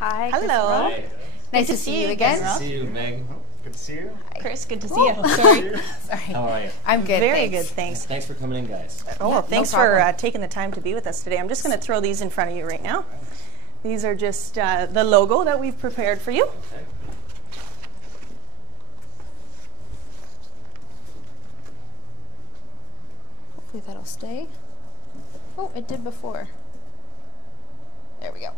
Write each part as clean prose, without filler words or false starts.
Hi. Hello. Hi. Nice to see you again. Nice to see you, Meg. Good to see you. Chris, good to see you. Sorry. How are you? I'm good. Very thanks. good, thanks. Thanks for coming in, guys. Oh, Yeah, thanks no for problem. taking the time to be with us today. I'm just going to throw these in front of you right now. These are just the logo that we've prepared for you. Okay. Hopefully that'll stay. Oh, it did before. There we go.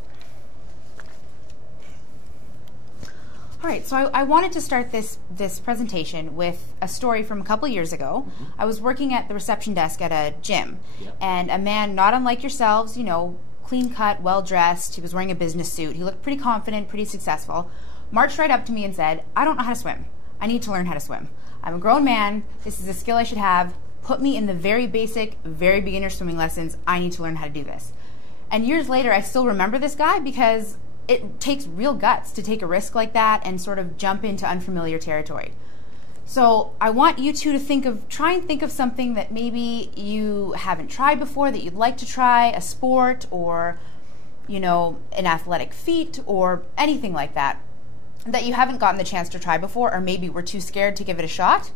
All right, so I wanted to start this presentation with a story from a couple years ago. I was working at the reception desk at a gym, and a man not unlike yourselves, you know, clean cut, well dressed, he was wearing a business suit, he looked pretty confident, pretty successful, marched right up to me and said, "I don't know how to swim. I need to learn how to swim. I'm a grown man, this is a skill I should have, put me in the very basic, very beginner swimming lessons, I need to learn how to do this." And years later, I still remember this guy because it takes real guts to take a risk like that and sort of jump into unfamiliar territory. So I want you two to try and think of something that maybe you haven't tried before that you'd like to try, a sport or, you know, an athletic feat or anything like that you haven't gotten the chance to try before, or maybe were too scared to give it a shot.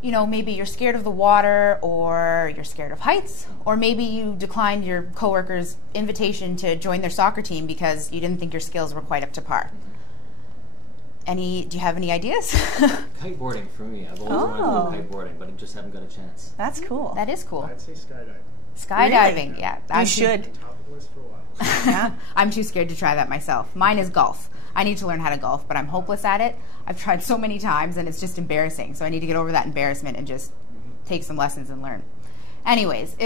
You know, maybe you're scared of the water, or you're scared of heights, or maybe you declined your coworker's invitation to join their soccer team because you didn't think your skills were quite up to par. Do you have any ideas? Kiteboarding for me. I've always wanted to go kiteboarding, but I just haven't got a chance. That's cool. That is cool. I'd say skydiving. Skydiving, Really? yeah. You should. Top of the list for a while. Yeah. I'm too scared to try that myself. Mine is golf. I need to learn how to golf, but I'm hopeless at it. I've tried so many times, and it's just embarrassing. So I need to get over that embarrassment and just take some lessons and learn. Anyways,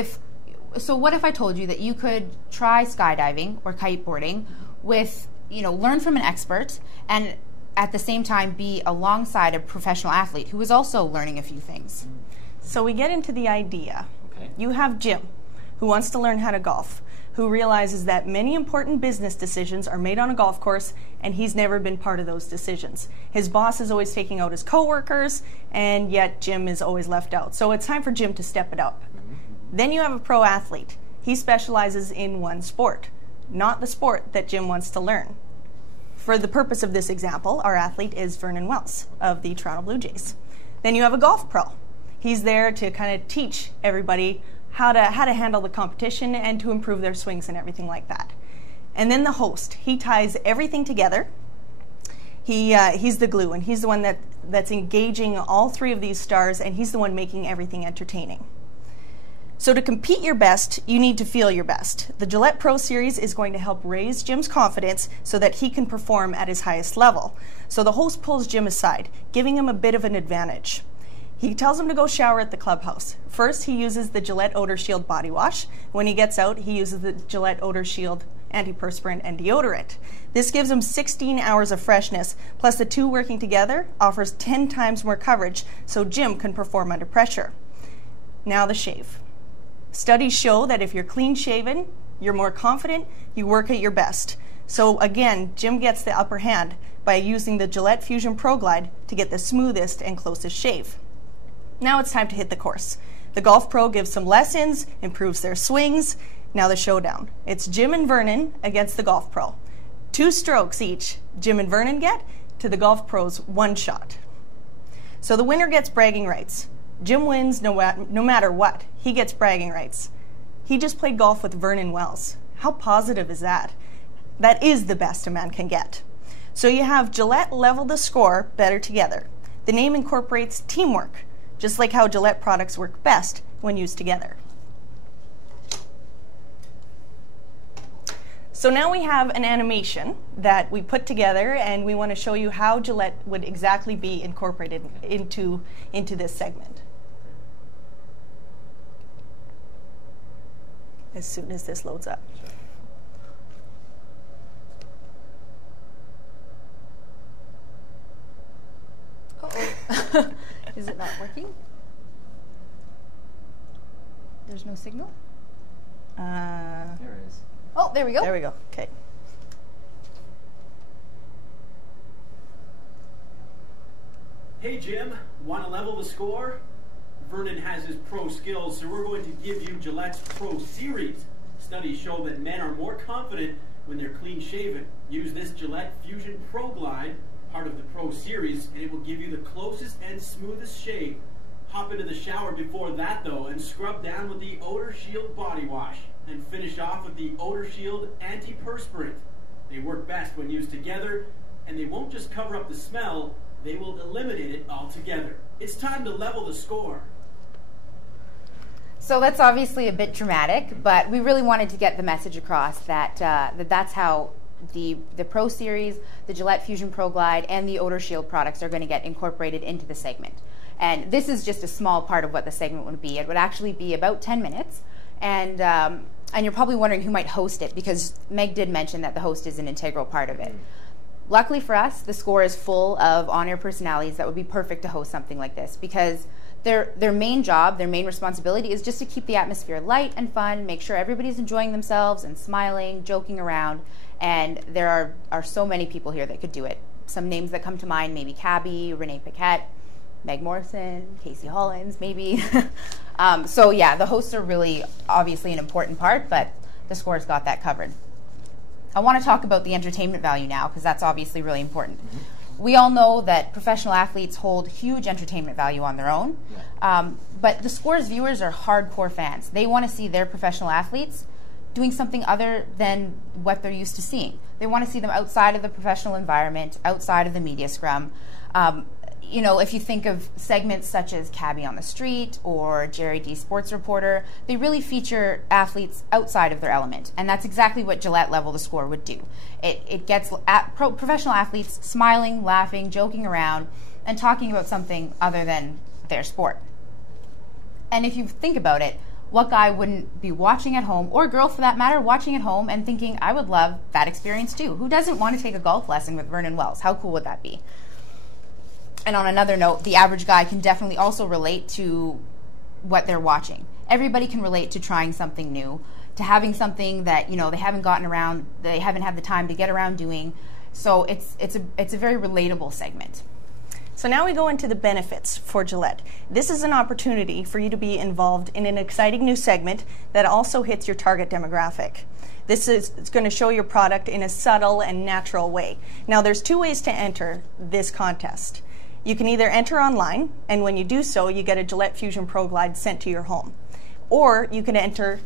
what if I told you that you could try skydiving or kiteboarding with, you know, learn from an expert and at the same time be alongside a professional athlete who is also learning a few things? So we get into the idea. Okay. You have Jim, who wants to learn how to golf, who realizes that many important business decisions are made on a golf course, and he's never been part of those decisions. His boss is always taking out his coworkers, and yet Jim is always left out. So it's time for Jim to step it up. Then you have a pro athlete. He specializes in one sport, not the sport that Jim wants to learn. For the purpose of this example, our athlete is Vernon Wells of the Toronto Blue Jays. Then you have a golf pro. He's there to kind of teach everybody how to handle the competition and to improve their swings and everything like that. And then the host, he ties everything together. He's the glue, and he's the one that's engaging all three of these stars, and he's the one making everything entertaining. So to compete your best, you need to feel your best. The Gillette Pro Series is going to help raise Jim's confidence so that he can perform at his highest level. So the host pulls Jim aside, giving him a bit of an advantage. He tells him to go shower at the clubhouse. First, he uses the Gillette Odor Shield body wash. When he gets out, he uses the Gillette Odor Shield antiperspirant and deodorant. This gives him 16 hours of freshness, plus the two working together offers 10 times more coverage, so Jim can perform under pressure. Now the shave. Studies show that if you're clean shaven, you're more confident, you work at your best. So again, Jim gets the upper hand by using the Gillette Fusion Pro Glide to get the smoothest and closest shave. Now it's time to hit the course. The golf pro gives some lessons, improves their swings. Now the showdown. It's Jim and Vernon against the golf pro. 2 strokes each Jim and Vernon get to the golf pro's 1 shot. So the winner gets bragging rights. Jim wins no matter what. He gets bragging rights. He just played golf with Vernon Wells. How positive is that? That is the best a man can get. So you have Gillette level the score better together. The name incorporates teamwork, just like how Gillette products work best when used together. So now we have an animation that we put together, and we want to show you how Gillette would exactly be incorporated into this segment. As soon as this loads up. Uh-oh. Is it not working? There's no signal? There it is. Oh, there we go. There we go. Okay. Hey Jim, want to level the score? Vernon has his pro skills, so we're going to give you Gillette's Pro Series. Studies show that men are more confident When they're clean shaven, use this Gillette Fusion Pro Glide, part of the Pro Series, and it will give you the closest and smoothest shave. Hop into the shower before that though and scrub down with the Odor Shield Body Wash and finish off with the Odor Shield Antiperspirant. They work best when used together, and they won't just cover up the smell, they will eliminate it altogether. It's time to level the score. So that's obviously a bit dramatic, but we really wanted to get the message across that, that's how the Pro Series, the Gillette Fusion Pro Glide, and the Odor Shield products are going to get incorporated into the segment. And this is just a small part of what the segment would be. It would actually be about 10 minutes, and you're probably wondering who might host it, because Meg did mention that the host is an integral part of it. Luckily for us, the score is full of on-air personalities that would be perfect to host something like this, because their main job, their main responsibility is just to keep the atmosphere light and fun, make sure everybody's enjoying themselves and smiling, joking around, and there are so many people here that could do it. Some names that come to mind, maybe Cabby, Renee Paquette, Meg Morrison, Casey Hollins, maybe. So yeah, the hosts are really obviously an important part, but the score's got that covered. I want to talk about the entertainment value now, because that's obviously really important. We all know that professional athletes hold huge entertainment value on their own, but the score's viewers are hardcore fans. They want to see their professional athletes doing something other than what they're used to seeing. They want to see them outside of the professional environment, outside of the media scrum. You know, if you think of segments such as Cabby on the Street or Jerry D Sports Reporter, they really feature athletes outside of their element, and that's exactly what Gillette Level the Score would do. It gets professional athletes smiling, laughing, joking around, and talking about something other than their sport. And if you think about it, what guy wouldn't be watching at home, or girl for that matter, watching at home and thinking, I would love that experience too? Who doesn't want to take a golf lesson with Vernon Wells? How cool would that be? And on another note, the average guy can definitely also relate to what they're watching. Everybody can relate to trying something new, to having something that, you know, they haven't gotten around, they haven't had the time to get around doing. So it's a very relatable segment. So now we go into the benefits for Gillette. This is an opportunity for you to be involved in an exciting new segment that also hits your target demographic. It's going to show your product in a subtle and natural way. Now there's two ways to enter this contest. You can either enter online, and when you do so, you get a Gillette Fusion Pro Glide sent to your home. Or you can enter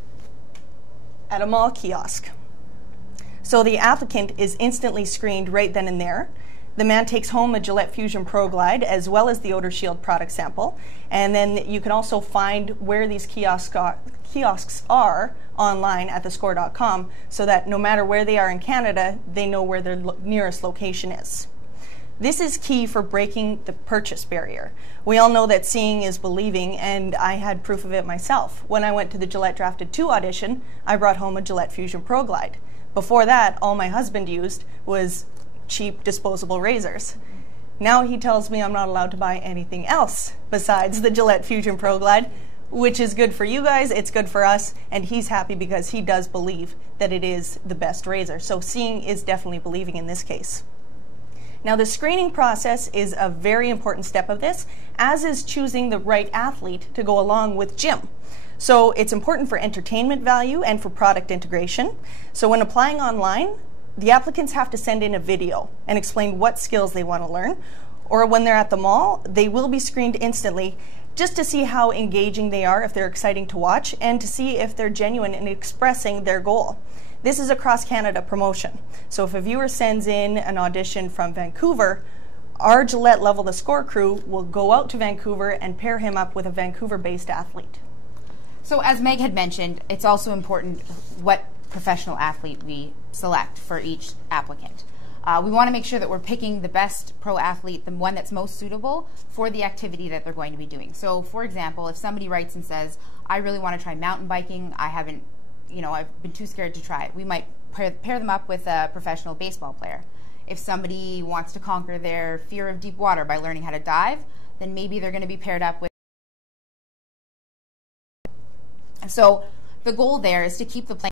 at a mall kiosk. So the applicant is instantly screened right then and there. The man takes home a Gillette Fusion Pro Glide as well as the Odor Shield product sample. And then you can also find where these kiosks are online at thescore.com, so that no matter where they are in Canada, they know where their nearest location is. This is key for breaking the purchase barrier. We all know that seeing is believing, and I had proof of it myself. When I went to the Gillette Drafted 2 audition, I brought home a Gillette Fusion Pro Glide. Before that, all my husband used was cheap disposable razors. Now he tells me I'm not allowed to buy anything else besides the Gillette Fusion Pro Glide, which is good for you guys, it's good for us, and he's happy because he does believe that it is the best razor. So seeing is definitely believing in this case. Now the screening process is a very important step of this, as is choosing the right athlete to go along with Jim. So it's important for entertainment value and for product integration. So when applying online, the applicants have to send in a video and explain what skills they want to learn. Or when they're at the mall, they will be screened instantly just to see how engaging they are, if they're exciting to watch, and to see if they're genuine in expressing their goal. This is a cross-Canada promotion. So if a viewer sends in an audition from Vancouver, our Gillette Level the Score crew will go out to Vancouver and pair him up with a Vancouver-based athlete. So as Meg had mentioned, it's also important what professional athlete we select for each applicant. We want to make sure that we're picking the best pro athlete, the one that's most suitable for the activity that they're going to be doing. So for example, if somebody writes and says, I really want to try mountain biking, I've been too scared to try it, we might pair them up with a professional baseball player. If somebody wants to conquer their fear of deep water by learning how to dive, then maybe they're going to be paired up with. So the goal there is to keep the playing